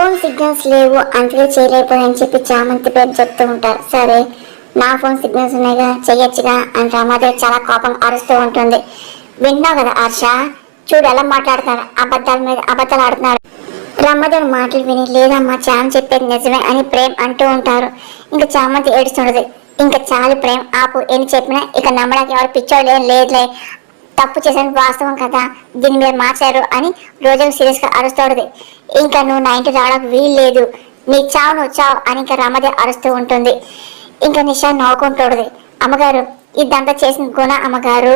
Phone signals లేవు అందుకే చేయలేకపోయాని చెప్పి చామంతి పేరు చెప్తూ ఉంటారు. సరే నా ఫోన్ సిగ్నల్స్ ఉన్నాయిగా చెయ్యొచ్చుగా అని రమాదేవి చాలా కోపం అరుస్తూ ఉంటుంది. విన్నావు కదా హర్ష, చూడు ఎలా మాట్లాడుతున్నాడు, అబద్ధాల మీద అబద్ధాలు ఆడుతున్నాడు. రమాదేవి మాటలు విని లేదమ్మా చామం చెప్పేది నిజమే అని ప్రేమ్ అంటూ ఉంటారు. ఇంకా చామంతి ఏడుస్తుండదు. ఇంకా చాలు ప్రేమ్ ఆపు, ఏం చెప్పినా ఇక నమ్మడానికి ఎవరు పిచ్చోళ్ళు లేదులే, తప్పు చేసిన వాస్తవం కదా, దీన్ని మీరు మార్చారు అని రోజు సీరియస్ గా అరుస్తూడదు. ఇంకా నువ్వు నా ఇంటి రావడానికి వీలు లేదు, నీ చావు నువ్వు చావు అని ఇంకా రమదే అరుస్తూ ఉంటుంది. ఇంకా నిషా నవ్వుకుంటూడదు. అమ్మగారు ఇదంతా చేసిన గుణ అమ్మగారు,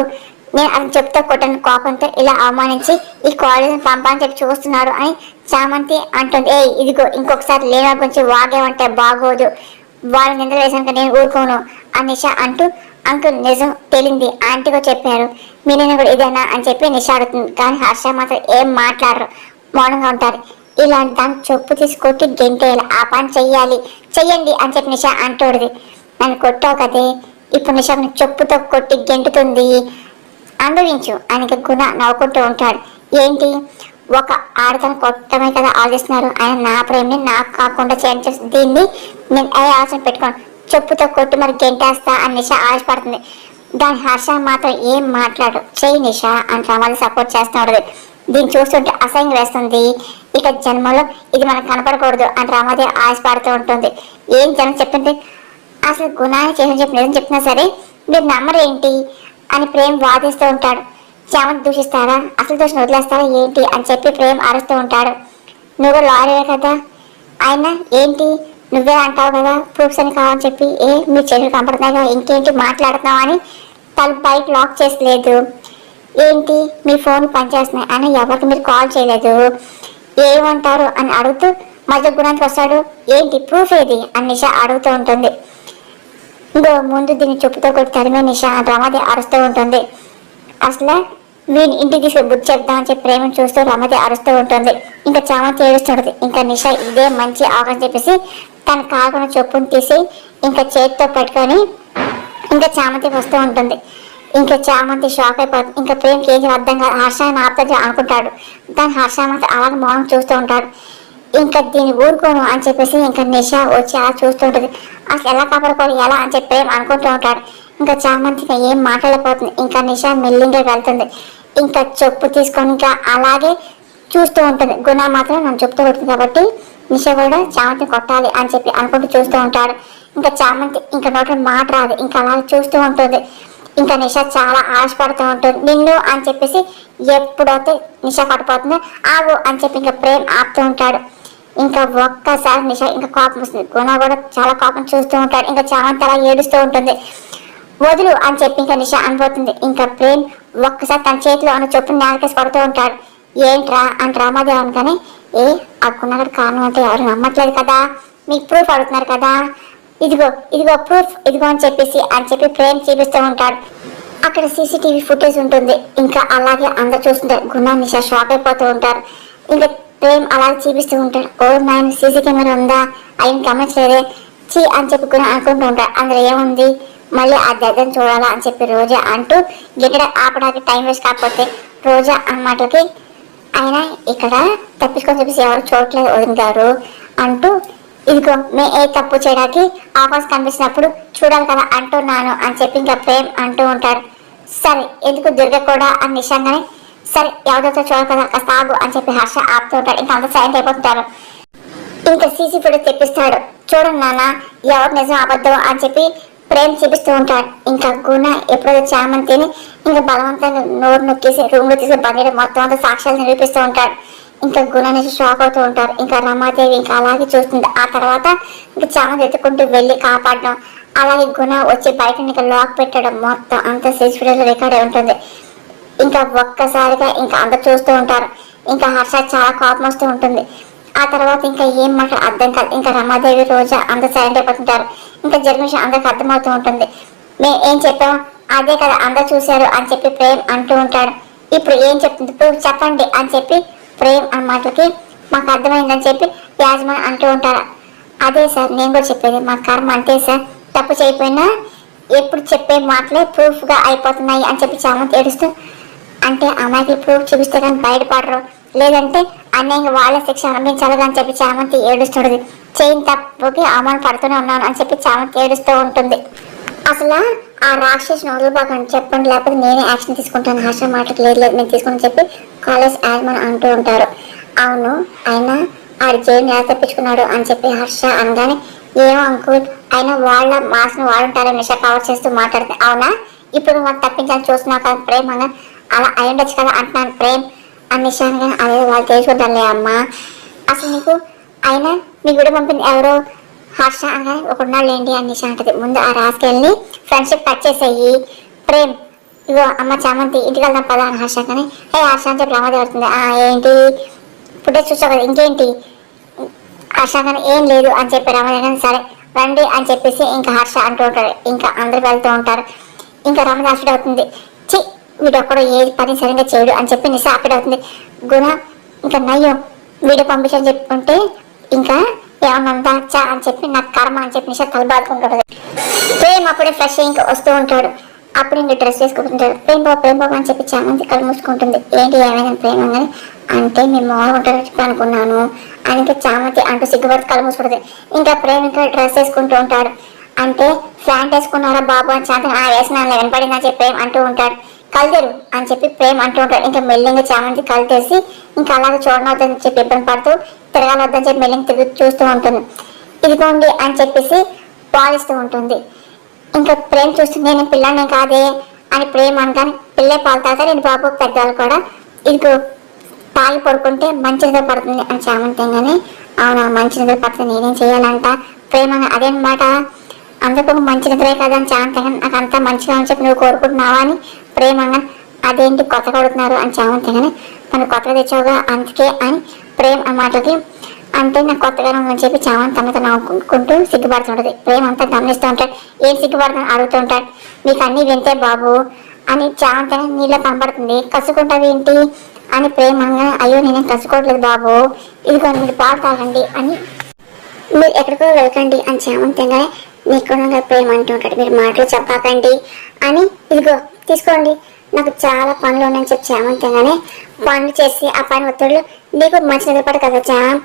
నేను అది చెప్తా కొట్టని కోపంతో ఇలా అవమానించి ఈ కాలేజీని పంపని చెప్పి చూస్తున్నారు అని చామంతి అంటుంది. ఇదిగో ఇంకొకసారి లేనా గురించి వాగేమంటే బాగోదు, వాళ్ళు నిందలు వేసాక నేను ఊరుకోను అని నిషా అంటూ అంకుల్ నిజం తెలింది ఆంటీగా చెప్పారు, మీరైనా కూడా ఇదేనా అని చెప్పి నిషా అడుగుతుంది. కానీ హర్ష మాత్రం ఏం మాట్లాడరు, మౌనంగా ఉంటారు. ఇలాంటి దాన్ని చెప్పు తీసుకొట్టి గెంటేయాలి, ఆ పని చెయ్యండి అని చెప్పి నిషా అంటూడది. నన్ను కొట్టావు కదే, ఇప్పుడు నిషా చెప్పుతో కొట్టి గెంటుతుంది, అనుభవించు అని గుణ నవ్వుకుంటూ ఉంటాడు. ఏంటి ఒక ఆడతను కొట్టమే కదా ఆలోచిస్తున్నారు, ఆయన నా ప్రేమని నాకు కాకుండా చేయండి, దీన్ని నేను ఆలోచన పెట్టుకోను, చెప్పుతో కొట్టి మరి గెంటేస్తా అని నిషా ఆశపడుతుంది. దాని హర్ష మాత్రం ఏం మాట్లాడు, చెయ్యి నిషా అని రమాది సపోర్ట్ చేస్తున్నాడు. దీన్ని చూస్తుంటే అసహ్యంగా వేస్తుంది, ఇక జన్మలో ఇది మనకు కనపడకూడదు అని రమాదేవి ఆశపడుతూ ఉంటుంది. ఏం జనం చెప్తుంటే అసలు గుణాన్ని చేసిన చెప్పి నిజం చెప్తున్నా సరే మీరు నమ్మరేంటి అని ప్రేమ్ వాదిస్తూ ఉంటాడు. చామంతి దూషిస్తారా, అసలు దోషం వదిలేస్తారా ఏంటి అని చెప్పి ప్రేమ్ అరుస్తూ ఉంటాడు. నువ్వు లాయరే కదా, ఆయన ఏంటి నువ్వే అంటావు కదా ప్రూఫ్స్ అని కావాలని చెప్పి, మీరు చెల్లి కనపడుతున్నాయి కదా ఇంకేంటి మాట్లాడుతున్నావు అని తలుపు బయట లాక్ చేసలేదు, ఏంటి మీ ఫోన్ పనిచేస్తున్నాయి అని ఎవరికి మీరు కాల్ చేయలేదు, ఏమంటారు అని అడుగుతూ మధ్య గుణానికి వస్తాడు. ఏంటి ప్రూఫ్ ఏది అని నిషా అడుగుతూ ఉంటుంది. ఇంకో ముందు దీన్ని చెప్పుతో కొట్టి తరిమే నిషా అని రమాది అరుస్తూ ఉంటుంది. అసలు వీని ఇంటికి తీసుకుని బుద్ధి చెప్దాం అని చెప్పి ప్రేమను చూస్తూ రమది అరుస్తూ ఉంటుంది. ఇంకా చామంతి ఏడుస్తుంటుంది. ఇంకా నిషా ఇదే మంచి అవకాశం చెప్పేసి తన కాకుండా చెప్పును తీసి ఇంకా చేతితో పట్టుకొని ఇంకా చామంతి వస్తూ ఉంటుంది. ఇంకా చామంతి షాక్ అయిపోతుంది. ఇంకా ప్రేమకి ఏం అర్థం కాదు, హర్షాన్ని ఆపుతా అనుకుంటాడు. దాని హర్షామంతి అలాగే మౌనం చూస్తూ ఉంటాడు. ఇంకా దీన్ని ఊరుకోను అని చెప్పేసి ఇంకా నిషా వచ్చి అలా చూస్తూ ఉంటుంది. అసలు ఎలా కాపాడుకోవాలి ఎలా అని చెప్పి ప్రేమ అనుకుంటూ ఉంటాడు. ఇంకా చామంతిగా ఏం మాట్లాడకపోతుంది. ఇంకా నిషా మెల్లింగా వెళ్తుంది. ఇంకా చెప్పు తీసుకొని ఇంకా అలాగే చూస్తూ ఉంటుంది. గుణ మాత్రం నన్ను చెప్తూ కొడుతుంది కాబట్టి నిషా కూడా చామంతిని కొట్టాలి అని చెప్పి అనుకుంటూ చూస్తూ ఉంటాడు. ఇంకా చామంతి ఇంకా నోట మాట రాదు, ఇంకా అలాగే చూస్తూ ఉంటుంది. ఇంకా నిషా చాలా ఆశపడుతూ ఉంటుంది. నిన్ను అని చెప్పేసి ఎప్పుడైతే నిషా పడిపోతుందో ఆగు అని చెప్పి ఇంకా ప్రేమ్ ఆపుతూ ఉంటాడు. ఇంకా ఒక్కసారి నిషా ఇంకా కోపం వస్తుంది. గుణ కూడా చాలా కోపం చూస్తూ ఉంటాడు. ఇంకా చామంతి అలా ఏడుస్తూ ఉంటుంది. వదులు అని చెప్పి ఇంకా నిషా అనిపోతుంది. ఇంకా ప్రేమ్ ఒక్కసారి తన చేతిలో ఉన్న చొప్పుని నేలకేసి పడుతూ ఉంటాడు. ఏంట్రా అని రామాదేవి అనగానే ఆ గుణగడ కారణం అంటే ఎవరు నమ్మట్లేదు కదా, మీకు ప్రూఫ్ అడుగుతున్నారు కదా, ఇదిగో ప్రూఫ్ ఇదిగో అని చెప్పి ప్రేమ్ చూపిస్తూ ఉంటాడు. అక్కడ సీసీటీవీ ఫుటేజ్ ఉంటుంది. ఇంకా అలాగే అందరు చూస్తుంటారు. గుణ నిషా షాక్ అయిపోతూ ఉంటారు. ఇంకా ప్రేమ్ అలాగే చూపిస్తూ ఉంటాడు. ఓ మ్యాన్ సీసీ కెమెరా ఉందా ఆయన గమనించలేదే చీ అని చెప్పి గుణ అనుకుంటూ ఉంటాడు. అందులో ఏముంది మళ్ళీ ఆ దగ్గర చూడాలా అని చెప్పి రోజా అంటూ గిట్ట ఆపడానికి టైం వేస్ట్ కాకపోతే రోజా అన్నమాటకి ఆయన ఇక్కడ తప్పించుకొని చెప్పేసి ఎవరు చూడట్లేదు వదిన గారు అంటూ ఇదిగో మే ఏ తప్పు చేయడానికి అవకాశం కనిపిస్తున్నప్పుడు చూడాలి కదా అంటున్నాను అని చెప్పి ఇంకా ప్రేమ్ అంటూ ఉంటాడు. సరే ఎందుకు దుర్గ కూడా అని నిజంగానే సరే ఎవరితో చూడాలి కదా కాస్త ఆగు అని చెప్పి హర్ష ఆపుతూ ఉంటాడు. ఇంకా అంతా సైలెంట్ అయిపోతుంటారు. ఇంకా సీసీ ఫుటేజ్ తెప్పిస్తాడు. చూడండి నాన్న ఎవరు నిజం అబద్ధం అని చెప్పి ప్రేమ్ చూపిస్తూ ఉంటాడు. ఇంకా గుణ ఎప్పుడైతే చామంతిని ఇంకా బలవంతంగా నోరు నొక్కేసి రూమ్ లో తీసి బండి మొత్తం అంతా సాక్ష్యాలు నిరూపిస్తూ ఉంటాడు. ఇంకా గుణ నుంచి షాక్ అవుతూ ఉంటారు. ఇంకా రమాదేవి ఇంకా అలాగే చూస్తుంది. ఆ తర్వాత ఇంకా చామంతి ఎత్తుకుంటూ వెళ్ళి కాపాడడం, అలాగే గుణ వచ్చి బయట ఇంకా లాక్ పెట్టడం మొత్తం అంతా సీసీ ఫుటేజ్ లో రికార్డ్ అయి ఉంటుంది. ఇంకా ఒక్కసారిగా ఇంకా అందరు చూస్తూ ఉంటారు. ఇంకా హర్ష చాలా కోపం వస్తూ ఉంటుంది. ఆ తర్వాత ఇంకా ఏం మాట అర్థం కాదు. ఇంకా రమాదేవి రోజా అందరు సైలెంట్ అయిపోతుంటారు. ఇంకా జరిగిన విషయం అందరికి అర్థమవుతూ ఉంటుంది. మేము ఏం చెప్పాం అదే కదా అందరు చూశారు అని చెప్పి ప్రేమ్ అంటూ ఉంటాడు. ఇప్పుడు ఏం చెప్తుంది ప్రూఫ్ చెప్పండి అని చెప్పి ప్రేమ్ అన్న మాటలకి మాకు అర్థమైందని చెప్పి యాజమాన్ అంటూ ఉంటారు. అదే సార్ నేను కూడా చెప్పేది, మా కర్మ అంతే సార్, తప్పు చేయకపోయినా ఎప్పుడు చెప్పే మాటలే ప్రూఫ్గా అయిపోతున్నాయి అని చెప్పి చామంతి ఏడుస్తూ, అంటే అమ్మాయికి ప్రూఫ్ చూపిస్తే కానీ బయటపడరు, లేదంటే అన్నయ్య వాళ్ళ శిక్ష అనుభవించాలి అని చెప్పి చామంతి ఏడుస్తుంటది. చేయని తప్పుకి అవమానం పడుతూనే ఉన్నాను అని చెప్పి చామంతి ఏడుస్తూ ఉంటుంది. అసలు ఆ రాక్షస్ వదలబాకండి చెప్పండి, లేకపోతే నేనే యాక్షన్ తీసుకుంటాను. హర్ష మాటకు లేదు లేదు నేను తీసుకుని చెప్పి కాలేజ్ యాజమాన్ అంటూ ఉంటారు. అవును అయినా ఆడు జైలు ఎలా తప్పించుకున్నాడు అని చెప్పి హర్ష అనగానే, ఏమో అంకుల్ అయినా వాళ్ళ మాస్ను వాడుంటారని నిషా కవర్ చేస్తూ మాట్లాడితే, అవునా ఇప్పుడు మనం తప్పించాలని చూస్తున్నావు కదా ప్రేమ్ అన్న, అలా అయ్యుండొచ్చు కదా అంటున్నాను ప్రేమ్ అని నిషా అనగానే, అదే వాళ్ళు తెలుసుకుంటారులే అమ్మా, అసలు నీకు అయినా నీ గుడి పంపింది ఎవరో హర్ష అనగానే, ఒకడున్నాళ్ళు ఏంటి అని నిషా అంటది. ముందు ఆ రాసుకెళ్ళి ఫ్రెండ్షిప్ కట్ చేసేయి ప్రేమ్, ఇగో అమ్మ చామంతి ఇంటికి వెళ్దాం పదా అని హర్ష కానీ, హే హర్ష అని చెప్పి రమాదేవి అవుతుంది. ఏంటి ఫుడ్ చూసావు కదా ఇంకేంటి హర్ష కానీ, ఏం లేదు అని చెప్పి రమాదేవి సరే రండి అని చెప్పేసి ఇంకా హర్ష అంటూ ఉంటారు. ఇంకా అందరు వెళ్తూ ఉంటారు. ఇంకా రమద అఫిడ్ అవుతుంది. చి వీడొక్కడు ఏ పని సరిగ్గా చేయడు అని చెప్పి నిషా అఫిడ్ అవుతుంది. గుణ ఇంకా నయ్యో వీడియో పంపించని చెప్పుకుంటే ఇంకా ఏమన్నా ఉందా అని చెప్పి నాకు కర్మ అని చెప్పి నిషా తలబాదుకుంటుంటది. ప్రేమ్ అప్పుడే ఫ్రెష్ ఇంకా వస్తూ ఉంటాడు. అప్పుడు ఇంకా డ్రెస్ వేసుకుంటుంటాడు. ప్రేమ్ బాబు అని చెప్పి చామంతి కళ్ళు మూసుకుంటుంది. ఏంటి ఏమైనా ప్రేమ అని అంటే మీరు మామూలు ఉంటారని చెప్పి అనుకున్నాను అని ఇంకా చామంతి అంటూ సిగ్గుపడి కళ్ళు మూసుకుంటుంది. ఇంకా ప్రేమ్ ఇంకా డ్రెస్ వేసుకుంటూ ఉంటాడు. అంటే ఫ్యాంట్ వేసుకున్నారా బాబు అని చామంతి వేసినా వినపడింది అని చెప్పి ప్రేమ్ అంటూ ఉంటాడు. కలుదేరు అని చెప్పి ప్రేమ్ అంటూ ఉంటాడు. ఇంకా మెల్లింగా చామంతి కళ్ళు తెరిచి ఇంకా అలాగే చూడనవద్దని చెప్పి ఇబ్బంది పడుతూ తిరగాలొద్దని చెప్పి మెల్లింగ్ తిరిగి చూస్తూ ఉంటుంది. ఇదిగోండి అని చెప్పేసి పాలిస్తూ ఉంటుంది. ఇంకా ప్రేమ్ చూస్తూ నేను పిల్లానే కాదే అని ప్రేమ్ అనగానే, పిల్లే పాలు తాగుతా నేను బాబు పెద్దవాళ్ళు కూడా ఇదిగో పాలు పడుకుంటే మంచి నిద్ర పడుతుంది అని చామంతంగానే, అవునా మంచి నిద్ర పడుతుంది నేనేం చేయాలంట ప్రేమ అదేనమాట అందరికీ మంచి నిద్రే కదా అని చామంతంగా, నాకు అంతా మంచిగా అని చెప్పి నువ్వు కోరుకుంటున్నావా అని ప్రేమగా, అదేంటి కొత్తగా అడుగుతున్నారు అని చామంతంగానే, మనం కొత్తగా తెచ్చావుగా అందుకే అని ప్రేమ్ ఆ మాటకి అంటే నాకు కొత్తగా ఉందని చెప్పి చామంతి తనతో నవ్వుకుంటూ సిగ్గుపడుతుంటది. ప్రేమ అంతా గమనిస్తూ ఉంటాడు. ఏం సిగ్గుపడుతుంది అడుగుతూ ఉంటాడు. నీకు అన్నీ వింటే బాబు అని చామంతి నీళ్ళ కనబడుతుంది. కసుకుంటావు ఏంటి అని ప్రేమ అనగా, అయ్యో నేనేం కసుకోవట్లేదు బాబు ఇదిగో మీరు పాలు తాగండి అని, మీరు ఎక్కడికో వెళ్ళకండి అని చామంతంగానే నీకు ప్రేమ అంటూ ఉంటాడు. మీరు మాటలు చెప్పకండి అని, ఇదిగో తీసుకోండి నాకు చాలా పనులు ఉన్నాయని చెప్పి చామంతంగానే పనులు చేసి ఆ పని ఒత్తిళ్ళు నీకు మంచి నిద్రపడు కదా చామ్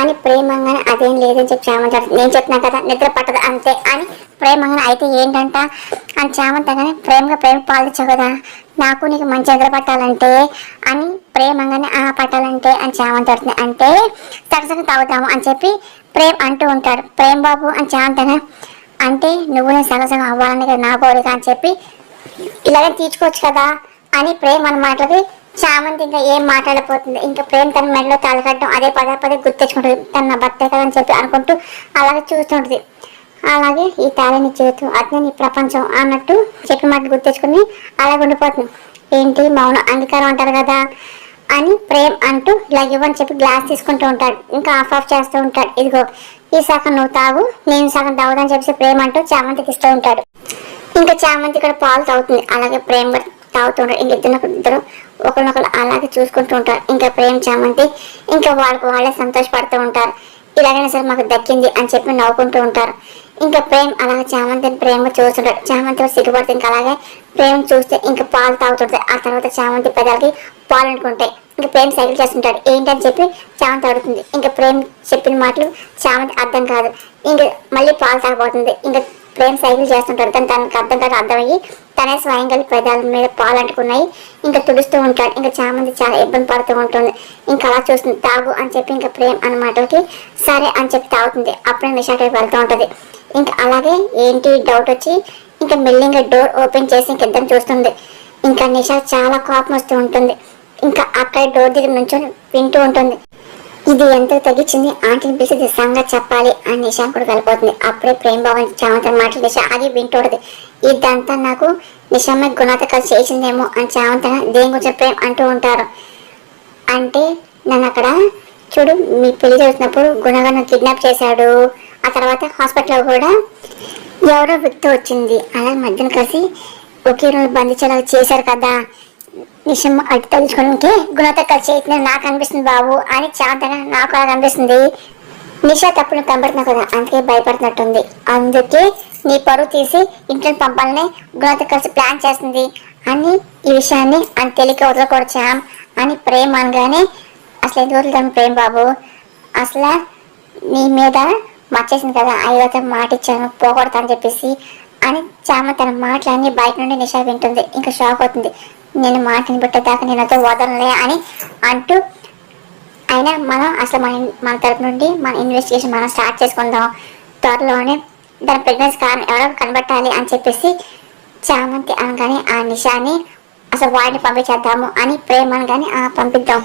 అని ప్రేమంగానే, అదేం లేదని చెప్పి చామంటాడు. నేను చెప్తున్నా కదా నిద్ర పట్టదు అంతే అని ప్రేమంగానే, అయితే ఏంటంట అని చామంతగానే, ప్రేమ పాలు తెచ్చావు కదా నాకు నీకు మంచి నిద్ర పట్టాలంటే అని ప్రేమంగానే, పట్టాలంటే అని చామంతాడుతుంది. అంటే సరసగా తాగుతాము అని చెప్పి ప్రేమ్ అంటూ ఉంటాడు. ప్రేమ్ బాబు అని చామంతగా, అంటే నువ్వు నేను సరసగా అవ్వాలని కదా నా కోరిక అని చెప్పి ఇలాగే తీర్చుకోవచ్చు కదా అని ప్రేమ్ అన్న మాటలకి చామంతి ఇంకా ఏం మాట్లాడపోతుంది. ఇంకా ప్రేమ్ తన మెడలో తాళకట్టడం అదే పదే గుర్తెచ్చుకుంటుంది. తన నా భర్తే కదా అని చెప్పి అనుకుంటూ అలాగే చూస్తుంటుంది. అలాగే ఈ తాళని చేతు అతనే నీ ప్రపంచం అన్నట్టు చెప్పిన మాట గుర్తెచ్చుకుని అలాగే ఉండిపోతుంది. ఏంటి మౌన అంగీకారం అంటారు కదా అని ప్రేమ్ అంటూ ఇలా ఇవ్వని చెప్పి గ్లాస్ తీసుకుంటూ ఉంటాడు. ఇంకా ఆఫ్ చేస్తూ ఉంటాడు. ఇదిగో ఈ సగం నువ్వు తాగు నేను సగం తాగుదని చెప్పేసి ప్రేమ్ అంటూ చామంతికి ఇస్తూ ఉంటాడు. ఇంకా చామంతి ఇక్కడ పాలు తాగుతుంది. అలాగే ప్రేమ్ తాగుతుంటారు. ఇంక ఇద్దరు ఒకరినొకరు అలాగే చూసుకుంటూ ఉంటారు. ఇంకా ప్రేమ్ చామంతి ఇంకా వాళ్ళే సంతోషపడుతూ ఉంటారు. ఇలాగైనా సరే మాకు దక్కింది అని చెప్పి నవ్వుకుంటూ ఉంటారు. ఇంకా ప్రేమ్ అలాగే చామంతిని ప్రేమగా చూస్తుంటాడు. చామంతి సిగ్గుపడితే ఇంకా అలాగే ప్రేమ్ చూస్తే ఇంకా పాలు తాగుతుంటాయి. ఆ తర్వాత చామంతి పెదాలకి పాలు అనుకుంటాయి. ఇంకా ప్రేమ్ సైకిల్ చేస్తుంటాడు. ఏంటని చెప్పి చామంతి అడుగుతుంది. ఇంకా ప్రేమ్ చెప్పిన మాటలు చామంతి అర్థం కాదు. ఇంకా మళ్ళీ పాలు తాగబోతుంది. ఇంకా ప్రేమ్ సైకిల్ చేస్తుంటాడు. తనకు అర్థమయ్యి తనే స్వయంగా పెదాల మీద పాలు అంటుకున్నాయి. ఇంకా తుడుస్తూ ఉంటాడు. ఇంకా చామంతి చాలా ఇబ్బంది పడుతూ ఉంటుంది. ఇంకా అలా చూస్తుంది. తాగు అని చెప్పి ఇంకా ప్రేమ్ అన్న మాటలకి సరే అని చెప్పి తాగుతుంది. అప్పుడే నిషాకి వెళ్తూ ఉంటుంది. ఇంకా అలాగే ఏంటి డౌట్ వచ్చి ఇంకా మెల్లింగా డోర్ ఓపెన్ చేసి ఇంక ఇద్దరు చూస్తుంది. ఇంకా నిషా చాలా కోపం వస్తూ ఉంటుంది. ఇంకా అక్కడ డోర్ దగ్గర నుంచొని వింటూ ఉంటుంది. ఇది ఎంత తగ్గించింది ఆంటీని పిలిచి సంగతి చెప్పాలి అని నిషా కూడా వెళ్ళిపోతుంది. అప్పుడే ప్రేమ్ బాబు చామంతి మాటలు నిషా అది వింటూడదు. ఇదంతా నాకు నిషామ్మ గుణాత కలిసి చేసిందేమో అని చామంత దేని గురించి ప్రేమ్ అంటూ ఉంటారు. అంటే నన్ను అక్కడ చూడు మీ పెళ్లి జరుగుతున్నప్పుడు గుణగా కిడ్నాప్ చేశాడు. ఆ తర్వాత హాస్పిటల్లో కూడా ఎవరో వ్యక్తి వచ్చింది. అలా మధ్యన కలిసి ఒకే రోజు బంధించేలాగా చేశారు కదా. నిషమ్మ అటు తలుచుకోవడానికి గుణత కలిసి అయితే నాకు అనిపిస్తుంది బాబు అని చాంతగా నాకు అలా అనిపిస్తుంది. నిషా తప్పును కనబడుతున్నా కదా అందుకే భయపడుతున్నట్టుంది. అందుకే నీ పరువు తీసి ఇంట్లో పంపాలని గుణత కలిసి ప్లాన్ చేస్తుంది అని ఈ విషయాన్ని అని తెలియక వదలకూడచాం అని ప్రేమ అనగానే, అసలు అసలు ఎందుకు వదులుతాను ప్రేమ్ బాబు, అసలు నీ మీద మర్చేసింది కదా, అయ్యో మాట ఇచ్చాను పోగొడతా అని చెప్పేసి అని చామంతి తన మాటలన్నీ బయట నుండి నిషా వింటుంది. ఇంకా షాక్ అవుతుంది. నేను మాటని పెట్టేదాకా నేనైతే వదలలే అని అంటూ, అయినా మనం అసలు మన తరపు నుండి మన ఇన్వెస్టిగేషన్ మనం స్టార్ట్ చేసుకుందాం, త్వరలోనే దాని ప్రెగ్నెన్సీ కారణం ఎవరో కనబట్టాలి అని చెప్పేసి చామంతి అనగానే ఆ నిషాని అసలు వాడిని పంపించేద్దాము అని ప్రేమ అనగానే పంపిద్దాం.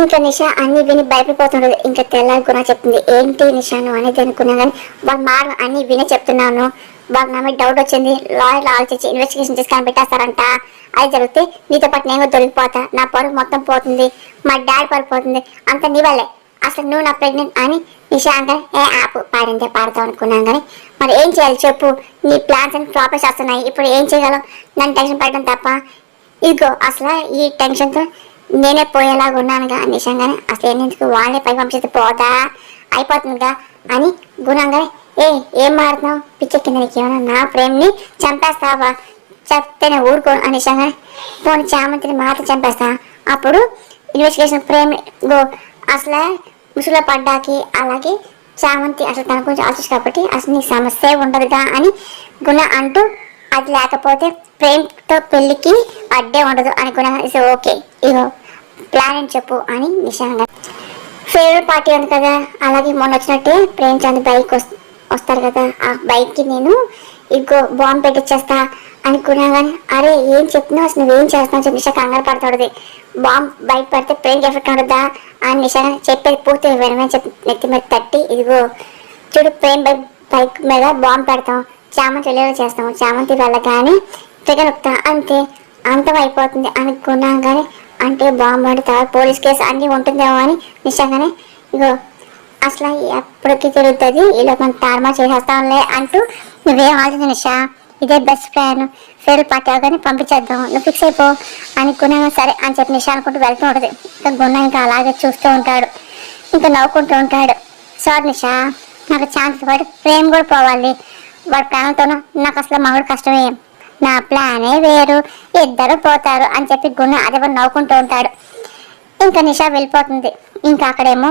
ఇంకా నిషా అన్ని విని భయపడిపోతుండదు. ఇంకా తెల్లారి గుణ చెప్తుంది, ఏంటి నిషాను అనేది అనుకున్నా కానీ వాళ్ళు మారు అన్ని వినే చెప్తున్నాను, వాళ్ళు నా మీద డౌట్ వచ్చింది, లాయర్లు ఆలోచించి ఇన్వెస్టిగేషన్ చేసి కనిపెట్టేస్తారంట, అది జరిగితే నీతో పాటు నేను దొరికిపోతా, నా పరుగు మొత్తం పోతుంది, మా డాడీ పడిపోతుంది, అంత నీ వల్లే, అసలు నువ్వు నా ప్రెగ్నెంట్ అని నిషా అంటే ఆపు పాడిందే పాడతావు అనుకున్నాను కానీ మరి ఏం చేయాలి చెప్పు, నీ ప్లాన్స్ అని ప్రాపర్స్ వస్తున్నాయి, ఇప్పుడు ఏం చేయగలం, నన్ను టెన్షన్ పడడం తప్ప, ఇదిగో అసలు ఈ టెన్షన్తో నేనే పోయేలాగా ఉన్నానుగా నిజంగానే, అసలు ఎందుకు వాళ్ళే పై పంపిస్తే పోతా అయిపోతుందిగా అని గుణంగానే ఏం మారుతున్నావు పిచ్చెక్కింది నీకు ఏమన్నా, నా ప్రేమని చంపేస్తావా, చెప్తేనే ఊరుకోను అని నిజంగానే పోనీ చామంతిని మాత్రం చంపేస్తా, అప్పుడు ఇన్వెస్టిగేషన్ ప్రేమ అసలు ముసులో పడ్డాకి అలాగే చామంతి అసలు తన గురించి ఆలోచించు కాబట్టి అసలు నీ సమస్య ఉండదుగా అని గుణ అంటూ, అది లేకపోతే ప్రేమ్తో పెళ్ళికి అడ్డే ఉండదు అని గుణ ఓకే ఇగో ప్లాన్ అని చెప్పు అని నిశాంగా. ఫేవరెట్ పార్టీ ఉంది కదా, అలాగే మొన్న వచ్చినట్టే ప్రేమ్ చంద్ బైక్ వస్తారు కదా, ఆ బైక్కి నేను ఇగో బాంబు పెట్టిచ్చేస్తా అనుకున్నా కానీ అరే ఏం చెప్తున్నావు అసలు నువ్వేం చేస్తున్నావు చెప్పి నిషా కంగారు పడుతుంది. బాంబు బైక్ పడితే ప్రేమ్ ఎఫెక్ట్ ఉండదా అని నిషా చెప్పేది పూర్తి వెనమే చెప్పి నెత్తి మీద తట్టి, ఇదిగో చూడు ప్రేమ్ బైక్ మీద బాంబు పెడతాం, చామంతి వెళ్ళేలా చేస్తాము, చామంతి వెళ్ళగానే ట్రిగర్ నొక్కుతా అంతే అంతం అయిపోతుంది అనుకున్నా కానీ అంటే బాంబు అంటే తర్వాత పోలీస్ కేసు అన్నీ ఉంటుందేమో అని నిజంగానే ఇగో అసలు ఎప్పటికీ తిరుగుతుంది ఇలా మనం తారుమా చేసేస్తాంలే అంటూ నువ్వేం ఆలోచించు నిషా, ఇదే బెస్ట్ ప్లాన్, ఫేవరెట్ పార్టీ అవగానే పంపించేద్దాం నువ్వు ఫిక్స్ అయిపో అనుకున్నా సరే అని చెప్పి నిషా అనుకుంటూ వెళ్తూ ఉంటుంది. ఇంకా గుణ ఇంకా అలాగే చూస్తూ ఉంటాడు, ఇంకా నవ్వుకుంటూ ఉంటాడు. సారీ నిషా, నాకు ఛాన్స్ పాటు ప్రేమ కూడా పోవాలి, వాడి ప్రాణంతోనూ నాకు అసలు మగడు కష్టమే, నా ప్లానే వేరు, ఇద్దరు పోతారు అని చెప్పి గుణ అదే నవ్వుకుంటూ ఉంటాడు. ఇంకా నిషా వెళ్ళిపోతుంది. ఇంకా అక్కడేమో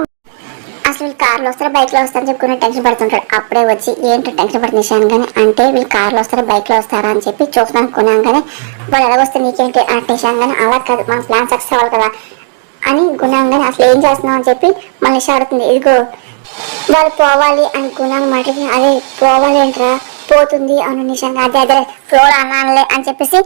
అసలు వీళ్ళు కార్లో వస్తారా బైక్లో వస్తారని చెప్పి గుణ టెన్షన్ పడుతుంటాడు. అప్పుడే వచ్చి ఏంటో టెన్షన్ పడుతుంది నిషా అనగానే, అంటే వీళ్ళు కార్లో వస్తారా బైక్లో వస్తారా అని చెప్పి చూస్తాను అనుకున్నాగానే వాళ్ళు ఎలా వస్తే నీకేంటి అంటే నిషా అనగానే అలా కాదు మన ప్లాన్ సక్సెస్ అవ్వాలి కదా అని గుణంగానే అసలు ఏం చేస్తున్నావు అని చెప్పి మళ్ళీ నిషా అడుగుతుంది. ఇదిగో వాళ్ళు పోవాలి అనుకున్నాను మాటకి, అదే పోవాలి ఏంట్రా పోతుంది అవును నిజంగా అదే అదే ఫ్లోర్ అన్నానులే అని చెప్పేసి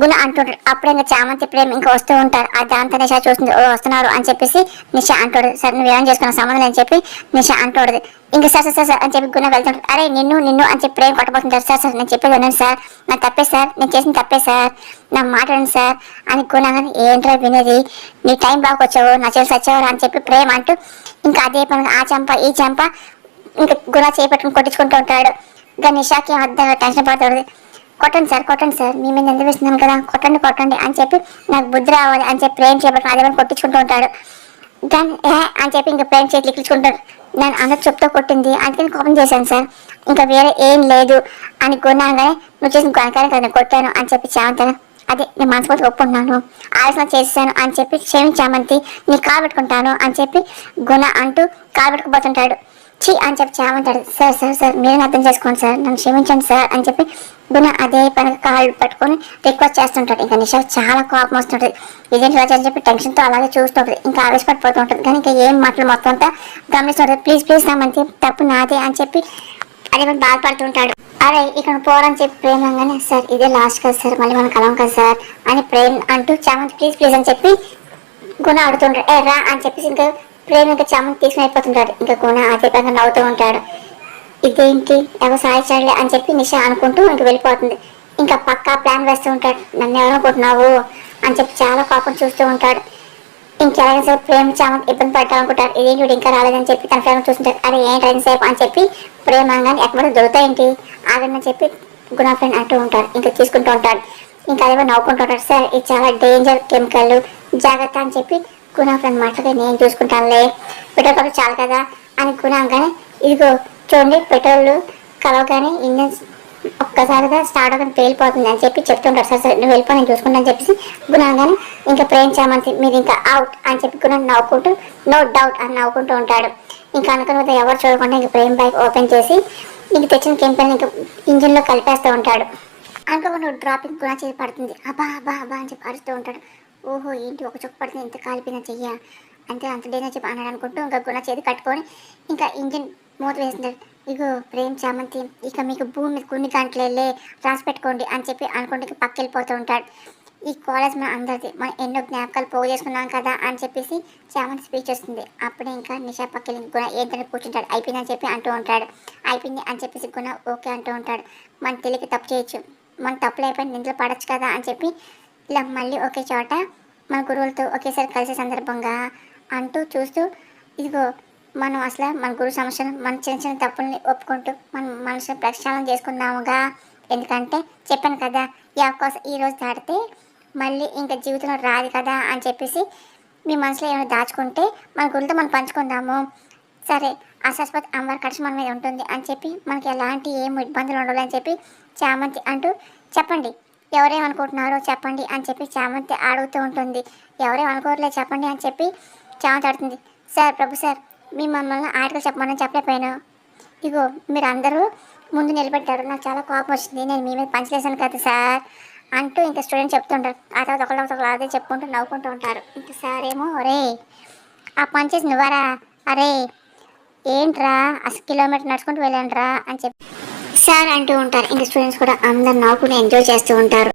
గుణ అంటుంటాడు. అప్పుడే ఇంకా చామంతి ప్రేమ ఇంకా వస్తూ ఉంటారు. దాంతో నిషా చూస్తుంది, ఓ వస్తున్నారు అని చెప్పేసి నిషా అంటాడు. సరే నువ్వు ఏం చేసుకున్న సంబంధం అని చెప్పి నిషా అంటాడు. ఇంకా సార్ సార్ సార్ అని చెప్పి గుణ వెళ్తుంటాడు. అరే నిన్ను అని చెప్పి ప్రేమ కొట్టబోతుంటారు. సార్ సార్ నేను చెప్పేది వినండి సార్, నాకు తప్పే సార్, నేను చేసిన తప్పే సార్, నా మాట్లాడండి సార్ అని గుణ ఏంట్రా వినేది, నీ టైం బాగొచ్చావు నా చేసి వచ్చావు అని చెప్పి ప్రేమ అంటూ ఇంకా అదే పని ఆ చెంప ఈ చెంప ఇంకా గుణ చేపట్టుకుని కొట్టించుకుంటూ ఉంటాడు. ఇంకా నిషాకి అర్థంగా టెన్షన్ పడుతుంది. కొట్టండి సార్ మీ మీద ఎందుకు వేస్తున్నాను కదా, కొట్టండి అని చెప్పి నాకు బుద్ధి రావాలి అని చెప్పి ప్రేమ చేపట్టుకుని అదే కొట్టించుకుంటూ ఉంటాడు. దాన్ని అని చెప్పి ఇంకా ప్రేమ చేతులు ఇక్కించుకుంటాడు. నేను అందరు చెప్తూ కొట్టింది అందుకని కోపం చేశాను సార్, ఇంకా వేరే ఏం లేదు అని కొన్నాగానే నువ్వు చేసిన కొనకానే కదా నేను కొట్టాను అని చెప్పి చామంతాను. అదే నేను మనస్ఫూర్తిగా ఒప్పుకున్నాను, ఆలోచన చేశాను అని చెప్పి క్షమించామంతి, నీ కాలు పెట్టుకుంటాను అని చెప్పి గుణ అంటూ కాలు పెట్టుకుపోతుంటాడు. చీ అని చెప్పి చామంటాడు. సార్ సార్ సార్ మీరేం అర్థం చేసుకోండి సార్, నన్ను క్షమించండి సార్ అని చెప్పి గుణ అదే పని కాళ్ళు పట్టుకొని రిక్వెస్ట్ చేస్తుంటాడు. ఇంకా నిషా చాలా కోపం వస్తుంటుంది. ఇదేంటి రాజా అని చెప్పి టెన్షన్తో అలాగే చూస్తుంటుంది. ఇంకా ఆవేశపడిపోతూ ఉంటుంది. కానీ ఇంకా ఏం మాటలు మొత్తం అంతా గమనిస్తుంటుంది. ప్లీజ్ నామంతి తప్పు నాదే అని చెప్పి అదే పని బాధపడుతుంటాడు. అరే ఇక్కడ పోరని చెప్పి ప్రేమంగానే సార్ ఇదే లాస్ట్ కదా సార్, మళ్ళీ మనం కలం కదా సార్ అని ప్రేమ్ అంటూ చామంతి ప్లీజ్ అని చెప్పి గుణ ఆడుతుంటాడు. రా అని చెప్పేసి ఇంకా ప్రేమ ఇంకా చామంతి తీసుకుని అయిపోతుంటాడు. ఇంకా గుణ అదే పని నవ్వుతూ ఉంటాడు. ఇదేంటి ఎవరు సాయించాలి అని చెప్పి నిషా అనుకుంటూ ఇంక వెళ్ళిపోతుంది. ఇంకా పక్కా ప్లాన్ వేస్తూ ఉంటాడు. నన్ను ఎవరనుకుంటున్నావు అని చెప్పి చాలా కోపం చూస్తూ ఉంటాడు. ఇంకెలాగైనా సరే ప్రేమ చామంతి ఇబ్బంది పట్టాలనుకుంటారు. ఇదేంటి వీడు ఇంకా రాలేదని చెప్పి తన ప్రేమ చూస్తుంటాడు. అరే ఏంటి సేపు అని చెప్పి ప్రేమంగానే ఎక్కడ దొరుకుతాయేంటి ఆగని చెప్పి గుణ ఫ్రెండ్ అంటూ ఉంటాడు. ఇంకా తీసుకుంటూ ఉంటాడు. ఇంకా అదేమో నవ్వుకుంటూ ఉంటాడు. సార్ ఇది చాలా డేంజర్ కెమికల్, జాగ్రత్త అని చెప్పి గుణ ఫ్రెండ్ మాటగా నేను చూసుకుంటానులే, పెట్రోల్ కాబట్టి చాలు కదా అని గుణంగానే ఇదిగో చూడండి పెట్రోల్ కలవగానే ఇంజన్ ఒక్కసారిగా స్టార్ట్ అవుతుంది పేలిపోతుంది అని చెప్పి చెప్తుంటారు. సరే సరే నువ్వు వెళ్ళిపో నేను చూసుకుంటా అని చెప్పేసి గుణంగానే ఇంకా ప్రేమ్ చామంతి మీరు ఇంకా అవుట్ అని చెప్పి గుణం నవ్వుకుంటూ నో డౌట్ అని నవ్వుకుంటూ ఉంటాడు. ఇంకా అనుకున్న ఎవరు చూడకుండా ఇంకా ప్రేమ్ బైక్ ఓపెన్ చేసి ఇంక తెచ్చిన కెమికల్ని ఇంకా ఇంజిన్లో కలిపేస్తూ ఉంటాడు. అనుకోకుండా డ్రాపింగ్ గుణ చేసి పడుతుంది. అబ్బా అబ్బా అబ్బా అని చెప్పి అరుస్తూ ఉంటాడు. ఓహో ఏంటి ఒక చొక్కు పడుతుంది ఇంత కాలిపోయిన చెయ్య అంతే అంత డేనా చెప్పి అన్నాడు అనుకుంటూ ఇంకా గుణ చేతి కట్టుకొని ఇంకా ఇంజిన్ మూత వేస్తున్నాడు. ఇగో ప్రేమ్ చామంతి ఇక మీకు భూమి మీద కొన్ని గంటలే రాసి పెట్టుకోండి అని చెప్పి అనుకుంటే పక్క వెళ్ళిపోతూ ఉంటాడు. ఈ కాలేజ్ మన అందరిది మనం ఎన్నో జ్ఞాపకాలు పోగు చేసుకున్నాం కదా అని చెప్పేసి చామంతి స్పీచ్ వస్తుంది. అప్పుడే ఇంకా నిషా పక్కన గుణ ఏంటని కూర్చుంటాడు. అయిపోయిందని చెప్పి అంటూ ఉంటాడు. అయిపోయింది అని చెప్పేసి గుణ ఓకే అంటూ ఉంటాడు. మన తెలియక తప్పు చేయొచ్చు, మన తప్పులు అయిపోయి నిందలు పడచ్చు కదా అని చెప్పి ఇలా మళ్ళీ ఒకే చోట మన గురువులతో ఒకేసారి కలిసే సందర్భంగా అంటూ చూస్తూ ఇదిగో మనం అసలు మన గురువు సమస్యను మన చిన్న చిన్న తప్పుల్ని ఒప్పుకుంటూ మన మనసుని ప్రక్షాళన చేసుకుందాముగా. ఎందుకంటే చెప్పాను కదా ఈ అవకాశం ఈరోజు దాటితే మళ్ళీ ఇంకా జీవితంలో రాదు కదా అని చెప్పేసి మీ మనసులో ఏమైనా దాచుకుంటే మన గురువులతో మనం పంచుకుందాము. సరే ఆ సరస్వతి అమ్మవారి కక్ష మన మీద ఉంటుంది అని చెప్పి మనకి ఎలాంటి ఏం ఇబ్బందులు ఉండవు అని చెప్పి చామంతి అంటూ చెప్పండి ఎవరేమనుకుంటున్నారో చెప్పండి అని చెప్పి చామంతి అడుగుతూ ఉంటుంది. ఎవరేమనుకోవట్లేదు చెప్పండి అని చెప్పి చామంతి అడుగుతుంది. సార్ ప్రభు సార్ మీ మమ్మల్ని ఆటలు చెప్పమని చెప్పలేకపోయాను. ఇగో మీరు అందరూ ముందు నిలబెట్టారు, నాకు చాలా కోపం వచ్చింది, నేను మీ మీద పంచలేసాను కదా సార్ అంటూ ఇంకా స్టూడెంట్ చెప్తుంటారు. ఆ తర్వాత ఒకళ్ళు అదే చెప్పుకుంటూ నవ్వుకుంటూ ఉంటారు. ఇంకా సార్ ఏమో ఒరే ఆ పంచేసి నువ్వరా, అరే ఏంట్రా అసలు కిలోమీటర్ నడుచుకుంటూ వెళ్ళండిరా అని చెప్పి సార్ అంటూ ఉంటారు. ఇంకా స్టూడెంట్స్ కూడా అందరు నవ్వుకుని ఎంజాయ్ చేస్తూ ఉంటారు.